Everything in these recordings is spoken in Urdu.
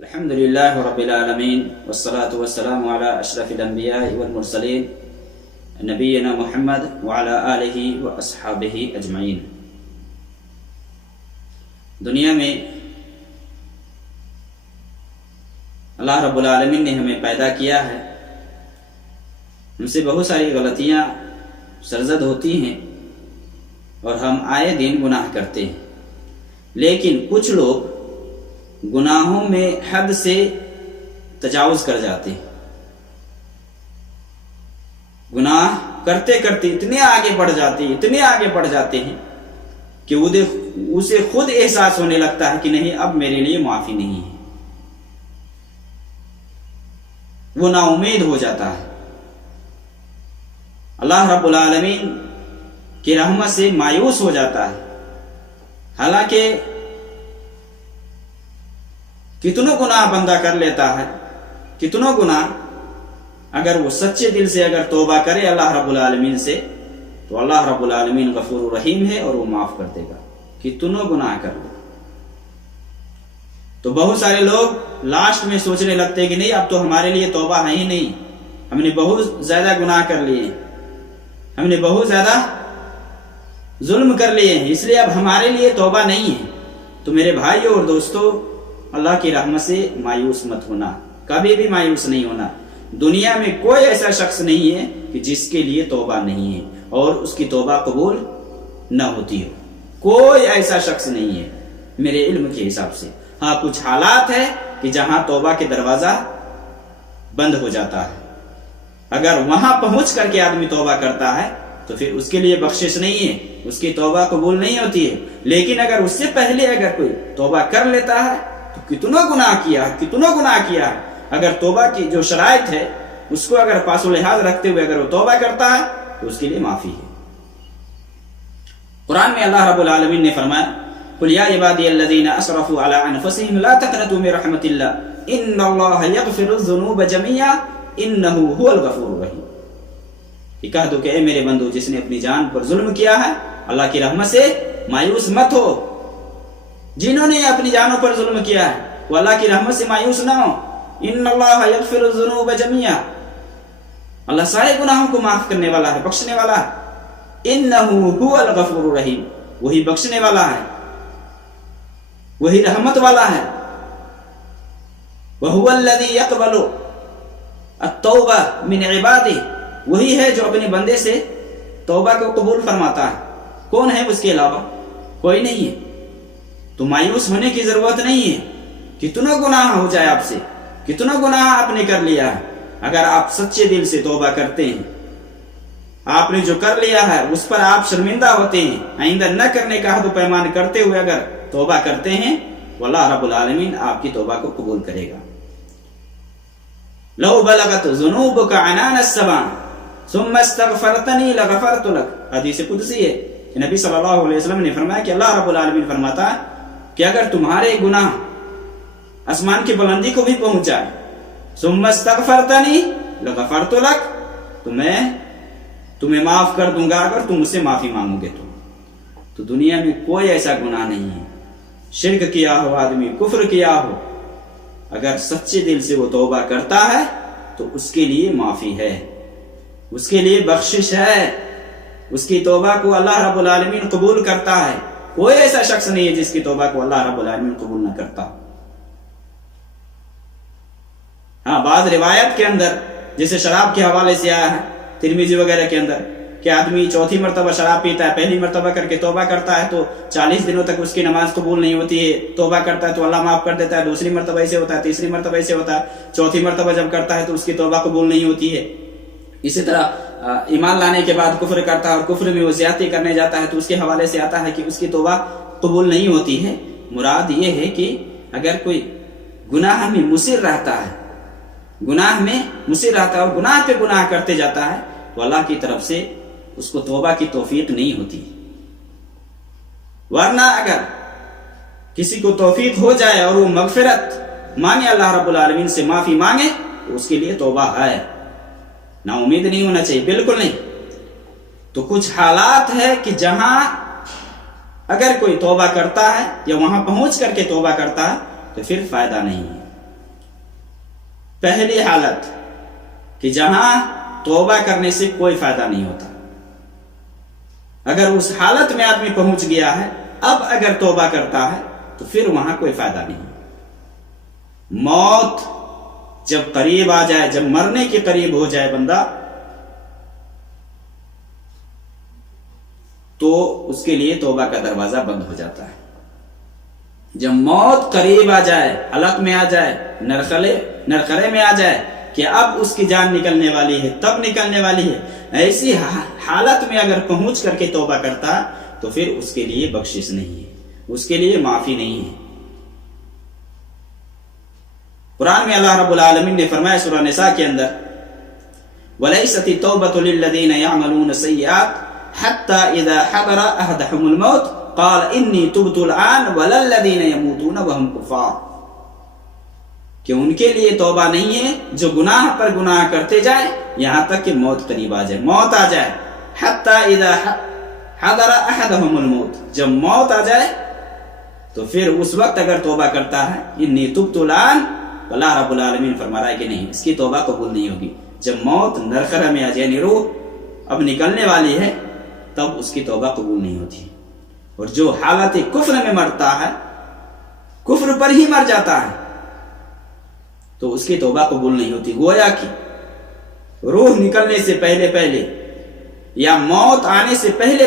الحمد لله رب العالمين والصلاة والسلام على أشرف الأنبياء والمرسلين نبينا محمد وعلى آلہ وأصحابہ اجمعین۔ دنیا میں اللہ رب العالمین نے ہمیں پیدا کیا ہے، ہم سے بہت ساری غلطیاں سرزد ہوتی ہیں اور ہم آئے دن گناہ کرتے ہیں، لیکن کچھ لوگ گناہوں میں حد سے تجاوز کر جاتے ہیں، گناہ کرتے کرتے اتنے آگے بڑھ جاتے ہیں کہ اسے خود احساس ہونے لگتا ہے کہ نہیں، اب میرے لیے معافی نہیں ہے، وہ نا امید ہو جاتا ہے، اللہ رب العالمین کی رحمت سے مایوس ہو جاتا ہے۔ حالانکہ کتنوں گناہ بندہ کر لیتا ہے، کتنوں گناہ اگر وہ سچے دل سے اگر توبہ کرے اللہ رب العالمین سے تو اللہ رب العالمین غفور رحیم ہے اور وہ معاف کر دے گا، کتنوں گناہ کر لے۔ تو بہت سارے لوگ لاسٹ میں سوچنے لگتے کہ نہیں، اب تو ہمارے لیے توبہ ہے ہی نہیں، ہم نے بہت زیادہ گناہ کر لیے، ہم نے بہت زیادہ ظلم کر لیے ہیں، اس لیے اب ہمارے لیے توبہ نہیں ہے۔ تو میرے بھائیوں اور دوستوں، اللہ کی رحمت سے مایوس مت ہونا، کبھی بھی مایوس نہیں ہونا۔ دنیا میں کوئی ایسا شخص نہیں ہے کہ جس کے لیے توبہ نہیں ہے اور اس کی توبہ قبول نہ ہوتی ہو، کوئی ایسا شخص نہیں ہے میرے علم کے حساب سے۔ ہاں، کچھ حالات ہے کہ جہاں توبہ کے دروازہ بند ہو جاتا ہے، اگر وہاں پہنچ کر کے آدمی توبہ کرتا ہے تو پھر اس کے لیے بخشش نہیں ہے، اس کی توبہ قبول نہیں ہوتی ہے۔ لیکن اگر اس سے پہلے اگر کوئی توبہ کر لیتا ہے تو کتنا گناہ کیا ہے، اگر توبہ کی جو شرائط ہے اس کو اگر پاس و لحاظ رکھتے ہوئے اگر وہ توبہ کرتا ہے تو اس کے لیے معافی ہے۔ قرآن میں اللہ رب العالمین نے فرمایا، قل یا عبادی الذین اسرفوا علی انفسہم لا تقنطوا من رحمت اللہ ان اللہ یغفر الذنوب جميعا انہ هو الغفور الرحیم۔ یہ کہہ دو کہ اے میرے بندو، جس نے اپنی جان پر ظلم کیا ہے اللہ کی رحمت سے مایوس مت ہو۔ جنہوں نے اپنی جانوں پر ظلم کیا ہے وہ اللہ کی رحمت سے مایوس نہ ہو۔ ان اللہ یغفر الذنوب جميعا، اللہ سارے گناہوں کو معاف کرنے والا ہے، بخشنے والا ہے۔ انہ هو الغفور الرحیم، وہی بخشنے والا ہے، وہی رحمت والا ہے۔ وهو الذی یقبل التوبہ من عبادہ، وہی ہے جو اپنے بندے سے توبہ کو قبول فرماتا ہے۔ کون ہے اس کے علاوہ؟ کوئی نہیں ہے۔ تو مایوس ہونے کی ضرورت نہیں ہے، کتنا گناہ ہو جائے آپ سے، کتنا گناہ آپ نے کر لیا ہے، اگر آپ سچے دل سے توبہ کرتے ہیں، آپ نے جو کر لیا ہے اس پر آپ شرمندہ ہوتے ہیں، آئندہ نہ کرنے کا عہد و پیمان کرتے ہوئے اگر توبہ کرتے ہیں تو اللہ رب العالمین آپ کی توبہ کو قبول کرے گا۔ لو بلغت ذنوبک عنان السماء ثم استغفرتنی لغفرت لک، حدیث قدسی ہے کہ نبی صلی اللہ علیہ وسلم نے فرمایا کہ اللہ رب العالمین فرماتا ہے کہ اگر تمہارے گناہ آسمان کی بلندی کو بھی پہنچ جائے، ثم استغفرتنی لغفرت لک، تو میں تمہیں معاف کر دوں گا اگر تم مجھ سے معافی مانگو گے تو دنیا میں کوئی ایسا گناہ نہیں ہے، شرک کیا ہو آدمی، کفر کیا ہو، اگر سچے دل سے وہ توبہ کرتا ہے تو اس کے لیے معافی ہے، اس کے لیے بخشش ہے، اس کی توبہ کو اللہ رب العالمین قبول کرتا ہے۔ کوئی ایسا شخص نہیں ہے جس کی توبہ کو اللہ رب العالمین قبول نہ کرتا۔ ہاں، بعض روایت کے اندر جیسے شراب کے حوالے سے آیا ہے ترمذی وغیرہ کے اندر کہ آدمی چوتھی مرتبہ شراب پیتا ہے، پہلی مرتبہ کر کے توبہ کرتا ہے تو 40 دنوں تک اس کی نماز قبول نہیں ہوتی ہے، توبہ کرتا ہے تو اللہ معاف کر دیتا ہے، دوسری مرتبہ ایسے ہوتا ہے، تیسری مرتبہ ایسے ہوتا ہے، چوتھی مرتبہ جب کرتا ہے تو اس کی توبہ قبول نہیں ہوتی ہے۔ اسی طرح ایمان لانے کے بعد کفر کرتا ہے اور کفر میں وہ زیادتی کرنے جاتا ہے تو اس کے حوالے سے آتا ہے کہ اس کی توبہ قبول نہیں ہوتی ہے۔ مراد یہ ہے کہ اگر کوئی گناہ میں مصر رہتا ہے، اور گناہ پہ گناہ کرتے جاتا ہے تو اللہ کی طرف سے اس کو توبہ کی توفیق نہیں ہوتی۔ ورنہ اگر کسی کو توفیق ہو جائے اور وہ مغفرت مانگے، اللہ رب العالمین سے معافی مانگے، تو اس کے لیے توبہ ہے، نا امید نہیں ہونا چاہیے، بالکل نہیں۔ تو کچھ حالات ہے کہ جہاں اگر کوئی توبہ کرتا ہے یا وہاں پہنچ کر کے توبہ کرتا ہے تو پھر فائدہ نہیں ہے، پہلی حالت کہ جہاں توبہ کرنے سے کوئی فائدہ نہیں ہوتا، اگر اس حالت میں آدمی پہنچ گیا ہے، اب اگر توبہ کرتا ہے تو پھر وہاں کوئی فائدہ نہیں۔ موت جب قریب آ جائے، جب مرنے کے قریب ہو جائے بندہ، تو اس کے لیے توبہ کا دروازہ بند ہو جاتا ہے۔ جب موت قریب آ جائے، حلق میں آ جائے، نرخرے میں آ جائے کہ اب اس کی جان نکلنے والی ہے، تب نکلنے والی ہے، ایسی حالت میں اگر پہنچ کر کے توبہ کرتا تو پھر اس کے لیے بخشش نہیں ہے، اس کے لیے معافی نہیں ہے۔ قرآن میں اللہ رب العالمین نے فرمایا سورہ نساء کے اندر، وَلَيْسَتِ التَّوْبَةُ لِلَّذِينَ يَعْمَلُونَ السَّيِّئَاتِ حَتَّى إِذَا حَضَرَ أَحَدَهُمُ الْمَوْتُ قَالَ إِنِّي تُبْتُ الْآنَ وَلَا الَّذِينَ يَمُوتُونَ وَهُمْ كُفَّارٌ، کہ ان کے لیے توبہ نہیں ہے جو گناہ پر گناہ کرتے جائیں یہاں تک کہ موت قریب آ جائے، موت آ جائے۔ حَتَّى إِذَا حَضَرَ أَحَدَهُمُ الْمَوْتُ، جب موت آ جائے تو پھر اس وقت اگر توبہ کرتا ہے، إِنِّي تُبْتُ الْآنَ، اللہ رب العالمین فرما رہا ہے کہ نہیں، اس کی توبہ قبول نہیں ہوگی۔ جب موت نرخرہ میں آ جائے، یعنی روح اب نکلنے والی ہے، تب اس کی توبہ قبول نہیں ہوتی۔ اور جو حالت کفر میں مرتا ہے، کفر پر ہی مر جاتا ہے، تو اس کی توبہ قبول نہیں ہوتی۔ گویا کہ روح نکلنے سے پہلے یا موت آنے سے پہلے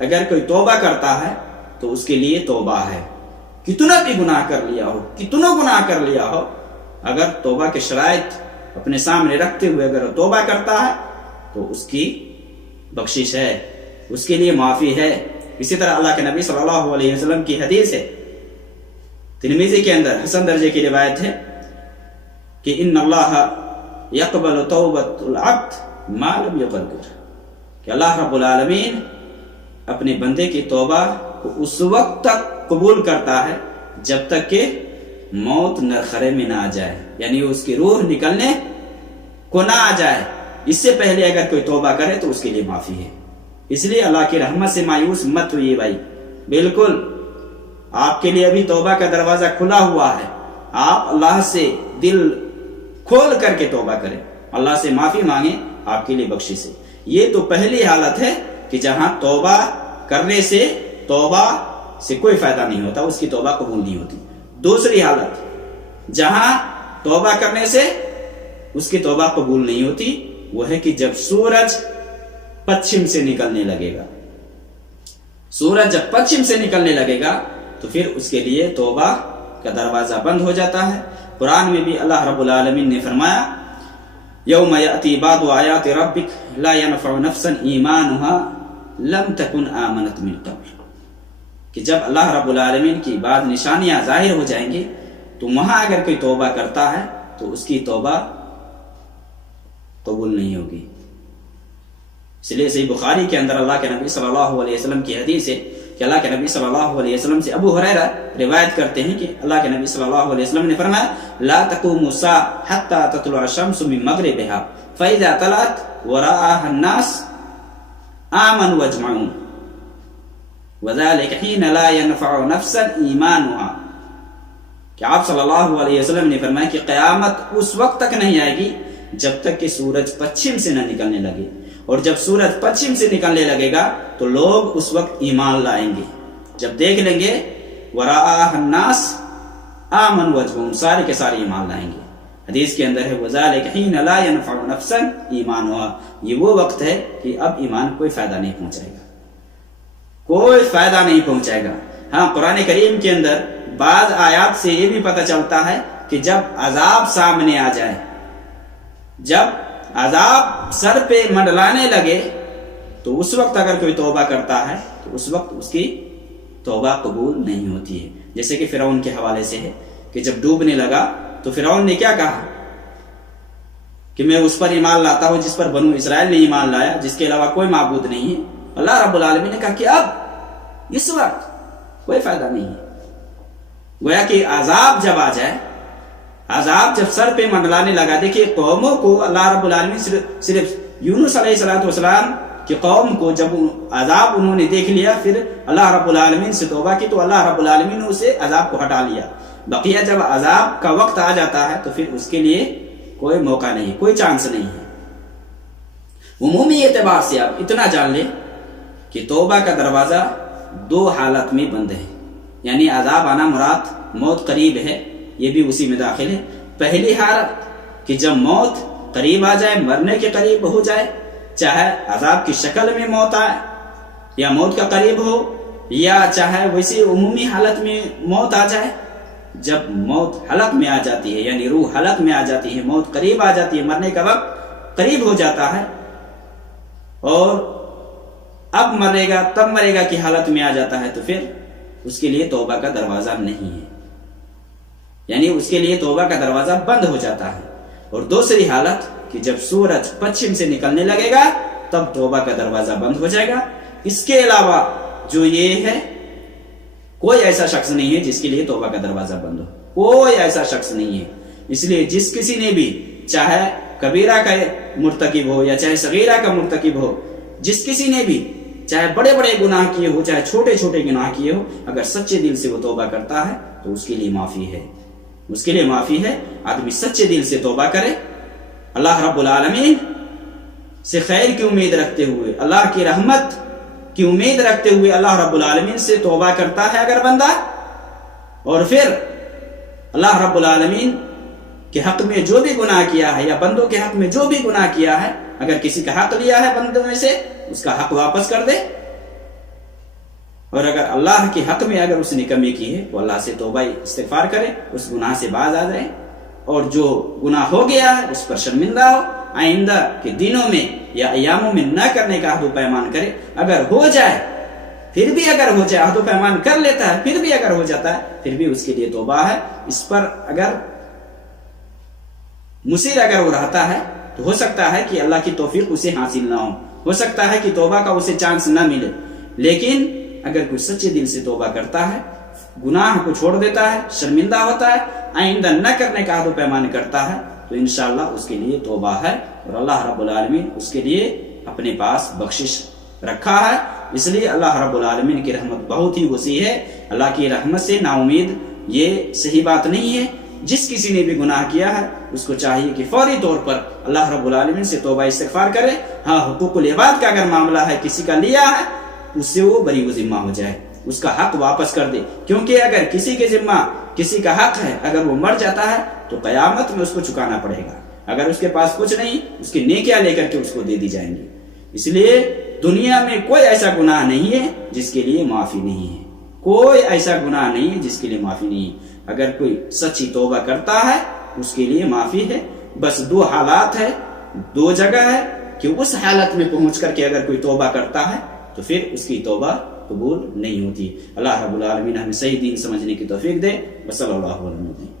اگر کوئی توبہ کرتا ہے تو اس کے لیے توبہ ہے، کتنا بھی گناہ کر لیا ہو، کتنا گناہ کر لیا ہو، اگر توبہ کے شرائط اپنے سامنے رکھتے ہوئے اگر توبہ کرتا ہے تو اس کی بخشش ہے، اس کے لیے معافی ہے۔ اسی طرح اللہ کے نبی صلی اللہ علیہ وسلم کی حدیث ہے، ترمذی کے اندر حسن درجے کی روایت ہے کہ ان اللہ یقبل توبۃ العبد ما لم یغرغر، کہ اللہ رب العالمین اپنے بندے کی توبہ کو اس وقت تک قبول کرتا ہے جب تک کہ موت نرخرے میں نہ آ جائے، یعنی اس کی روح نکلنے کو نہ آ جائے۔ اس سے پہلے اگر کوئی توبہ کرے تو اس کے لیے معافی ہے۔ اس لیے اللہ کی رحمت سے مایوس مت ہوئیے بھائی، بالکل آپ کے لیے ابھی توبہ کا دروازہ کھلا ہوا ہے، آپ اللہ سے دل کھول کر کے توبہ کریں، اللہ سے معافی مانگیں، آپ کے لیے بخشش ہے۔ یہ تو پہلی حالت ہے کہ جہاں توبہ کرنے سے توبہ سے کوئی فائدہ نہیں ہوتا، اس کی توبہ قبول نہیں ہوتی۔ دوسری حالت جہاں توبہ کرنے سے اس کی توبہ قبول نہیں ہوتی، وہ ہے کہ جب سورج پچھم سے نکلنے لگے گا، سورج جب پچھم سے نکلنے لگے گا تو پھر اس کے لیے توبہ کا دروازہ بند ہو جاتا ہے۔ قرآن میں بھی اللہ رب العالمین نے فرمایا، یوم یأتی بعض آیات ربک لا ینفع نفسا ایمانها لم تکن آمنت من قبل، کہ جب اللہ رب العالمین کی بعض نشانیاں ظاہر ہو جائیں گی تو وہاں اگر کوئی توبہ کرتا ہے تو اس کی توبہ قبول نہیں ہوگی۔ اس لیے صحیح بخاری کے اندر اللہ کے نبی صلی اللہ علیہ وسلم کی حدیث ہے کہ اللہ کے نبی صلی اللہ علیہ وسلم سے ابو ہریرہ روایت کرتے ہیں کہ اللہ کے نبی صلی اللہ علیہ وسلم نے فرمایا، لا تقوم الساعة حتى تطلع الشمس من مغربها فإذا طلعت ورآها الناس آمنوا واجمعون وذلك حين لا ينفع نفسا ایمانها، کہ آپ صلی اللہ علیہ وسلم نے فرمایا کہ قیامت اس وقت تک نہیں آئے گی جب تک کہ سورج پچھم سے نہ نکلنے لگے، اور جب سورج پچھم سے نکلنے لگے گا تو لوگ اس وقت ایمان لائیں گے، جب دیکھ لیں گے وراء الناس آمن وجمعون، سارے کے سارے ایمان لائیں گے۔ حدیث کے اندر ہے وذالک حین لا ینفع نفسا ایمانها، یہ وہ وقت ہے کہ اب ایمان کوئی فائدہ نہیں پہنچائے گا، کوئی فائدہ نہیں پہنچائے گا۔ ہاں قرآن کریم کے اندر بعض آیات سے یہ بھی پتہ چلتا ہے کہ جب عذاب سامنے آ جائے، جب عذاب سر پہ منڈلانے لگے تو اس وقت اگر کوئی توبہ کرتا ہے تو اس وقت اس کی توبہ قبول نہیں ہوتی ہے۔ جیسے کہ فرعون کے حوالے سے ہے کہ جب ڈوبنے لگا تو فرعون نے کیا کہا کہ میں اس پر ایمان لاتا ہوں جس پر بنو اسرائیل نے ایمان لایا، جس کے علاوہ کوئی معبود نہیں ہے۔ اللہ رب العالمین نے کہا کہ اب اس وقت کوئی فائدہ نہیں ہے۔ گویا کہ عذاب جب آ جائے، عذاب جب سر پہ منڈلانے لگا، دیکھیے قوموں کو اللہ رب العالمین صرف یونس علیہ السلام کی قوم کو جب عذاب انہوں نے دیکھ لیا، پھر اللہ رب العالمین سے توبہ کی تو اللہ رب العالمین نے اسے عذاب کو ہٹا لیا۔ بقیہ جب عذاب کا وقت آ جاتا ہے تو پھر اس کے لیے کوئی موقع نہیں، کوئی چانس نہیں ہے۔ عمومی اعتبار سے آپ اتنا جان لیں کہ توبہ کا دروازہ 2 حالت میں بند ہے، یعنی عذاب آنا مراد موت قریب ہے، یہ بھی اسی میں داخل ہے۔ پہلی حالت کہ جب موت قریب آ جائے، مرنے کے قریب ہو جائے، چاہے عذاب کی شکل میں موت آئے یا موت کا قریب ہو، یا چاہے ویسی عمومی حالت میں موت آ جائے۔ جب موت حلق میں آ جاتی ہے، یعنی روح حلق میں آ جاتی ہے، موت قریب آ جاتی ہے، مرنے کا وقت قریب ہو جاتا ہے اور اب مرے گا تب مرے گا کی حالت میں آ جاتا ہے، تو پھر اس کے لیے توبہ کا دروازہ نہیں ہے، یعنی اس کے لیے توبہ کا دروازہ بند ہو جاتا ہے۔ اور دوسری حالت کہ جب سورج پچھم سے نکلنے لگے گا تب توبہ کا دروازہ بند ہو جائے گا۔ اس کے علاوہ جو یہ ہے، کوئی ایسا شخص نہیں ہے جس کے لیے توبہ کا دروازہ بند ہو، کوئی ایسا شخص نہیں ہے۔ اس لیے جس کسی نے بھی، چاہے کبیرہ کا مرتکب ہو یا چاہے صغیرہ کا مرتکب ہو، جس کسی نے بھی چاہے بڑے بڑے گناہ کیے ہو چاہے چھوٹے چھوٹے گناہ کیے ہو، اگر سچے دل سے وہ توبہ کرتا ہے تو اس کے لیے معافی ہے، اس کے لیے معافی ہے۔ آدمی سچے دل سے توبہ کرے، اللہ رب العالمین سے خیر کی امید رکھتے ہوئے، اللہ کی رحمت کی امید رکھتے ہوئے اللہ رب العالمین سے توبہ کرتا ہے اگر بندہ، اور پھر اللہ رب العالمین کے حق میں جو بھی گناہ کیا ہے یا بندوں کے حق میں جو بھی گناہ کیا ہے، اگر کسی کا حق لیا ہے بندوں میں سے، اس کا حق واپس کر دے، اور اگر اللہ کے حق میں اگر اس نے کمی کی ہے تو اللہ سے توبہ استغفار کرے، اس گناہ سے باز آ جائے، اور جو گناہ ہو گیا ہے اس پر شرمندہ ہو، آئندہ کے دنوں میں یا ایاموں میں نہ کرنے کا عہد و پیمان کرے۔ اگر ہو جائے، پھر بھی اگر ہو جائے، عہد و پیمان کر لیتا ہے پھر بھی اگر ہو جاتا ہے، پھر بھی اس کے لیے توبہ ہے۔ اس پر اگر مصر اگر وہ رہتا ہے تو ہو سکتا ہے کہ اللہ کی توفیق اسے حاصل نہ ہو سکتا ہے کہ توبہ کا اسے چانس نہ ملے، لیکن اگر کوئی سچے دل سے توبہ کرتا ہے، گناہ کو چھوڑ دیتا ہے، شرمندہ ہوتا ہے، آئندہ نہ کرنے کا عہد و پیمان کرتا ہے، تو انشاءاللہ اس کے لیے توبہ ہے، اور اللہ رب العالمین اس کے لیے اپنے پاس بخشش رکھا ہے۔ اس لیے اللہ رب العالمین کی رحمت بہت ہی وسیع ہے، اللہ کی رحمت سے نا امید یہ صحیح بات نہیں ہے۔ جس کسی نے بھی گناہ کیا ہے اس کو چاہیے کہ فوری طور پر اللہ رب العالمین سے توبہ استغفار کرے۔ ہاں، حقوق العباد کا اگر معاملہ ہے، کسی کا لیا ہے، اس سے وہ بری و ذمہ ہو جائے، اس کا حق واپس کر دے، کیونکہ اگر کسی کے ذمہ کسی کا حق ہے، اگر وہ مر جاتا ہے تو قیامت میں اس کو چکانا پڑے گا۔ اگر اس کے پاس کچھ نہیں، اس کی نیکیاں لے کر کے اس کو دے دی جائیں گی۔ اس لیے دنیا میں کوئی ایسا گناہ نہیں ہے جس کے لیے معافی نہیں ہے، کوئی ایسا گناہ نہیں ہے جس کے لیے معافی نہیں ہے۔ اگر کوئی سچی توبہ کرتا ہے اس کے لیے معافی ہے۔ بس 2 حالات ہے، 2 جگہ ہے کہ اس حالت میں پہنچ کر کے اگر کوئی توبہ کرتا ہے تو پھر اس کی توبہ قبول نہیں ہوتی۔ اللہ رب العالمین ہمیں صحیح دین سمجھنے کی توفیق دے۔ وصلی اللہ علیہ وسلم۔